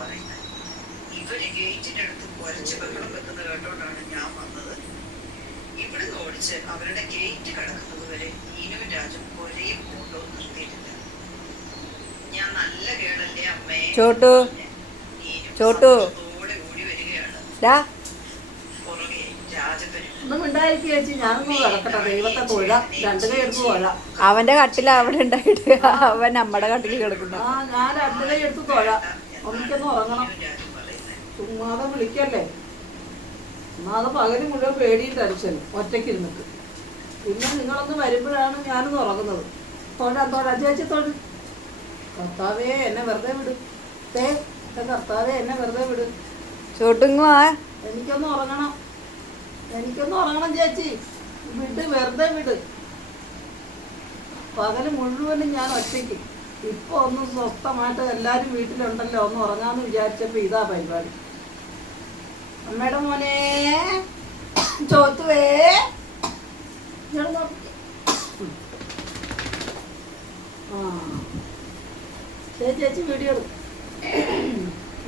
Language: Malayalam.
പറയുന്നത്. ഇവര് ഗേറ്റിന്റെ അടുത്ത് കുരച്ച് ബഹളം വെക്കുന്ന കേട്ടോണ്ടാണ് ഞാൻ വന്നത്. ഇവിടുന്ന് ഓടിച്ച് അവരുടെ ഗേറ്റ് കടക്കുന്നത് വരെ നീനുവും രാജും ഒരേ ഫോട്ടോ നിർത്തിയിട്ടില്ല. ഞാൻ നല്ല കേടല്ലേ അമ്മേ ചോട്ടു ചോട്ടു തോടെ ഓടി വരികയാണ്. പുറകെ രാജപ്പൻ അവന്റെ കട്ടിൽ അവിടെ ഉണ്ടായിട്ട് അവൻ നമ്മുടെ കട്ടിൽ കിടക്കുന്നു. ഞാൻ രണ്ടു കൈ എടുത്ത് തൊഴാം. ഒന്നിക്കൊന്ന് ഉറങ്ങണം. ചുമ്മാതെ വിളിക്കല്ലേ. ചുമ്മാതെ പകല് മുഴുവൻ പേടിയും ടെൻഷനും ഒറ്റയ്ക്ക് ഇരുന്നിട്ട്. പിന്നെ നിങ്ങളൊന്ന് വരുമ്പോഴാണ് ഞാനൊന്ന് ഉറങ്ങുന്നത്. തൊഴാം ചേച്ചി തൊഴു. കർത്താവേ എന്നെ വെറുതെ വിട്. കർത്താവേ എന്നെ വെറുതെ വിട്. ചോട്ടുങ്ങുവാ എനിക്കൊന്ന് ഉറങ്ങണം. ചേച്ചി വിട്, വെറുതെ വിട്. പകല് മുഴുവനും ഞാൻ ഒറ്റയ്ക്ക്. ഇപ്പൊ ഒന്ന് സ്വസ്ഥമായിട്ട് എല്ലാരും വീട്ടിലുണ്ടല്ലോ, ഒന്ന് ഉറങ്ങാന്ന് വിചാരിച്ചപ്പോ ഇതാ പരിപാടി. അമ്മയുടെ മോനെ ചോത്തുവേ ചേച്ചി വീഡിയോ എടുക്കും.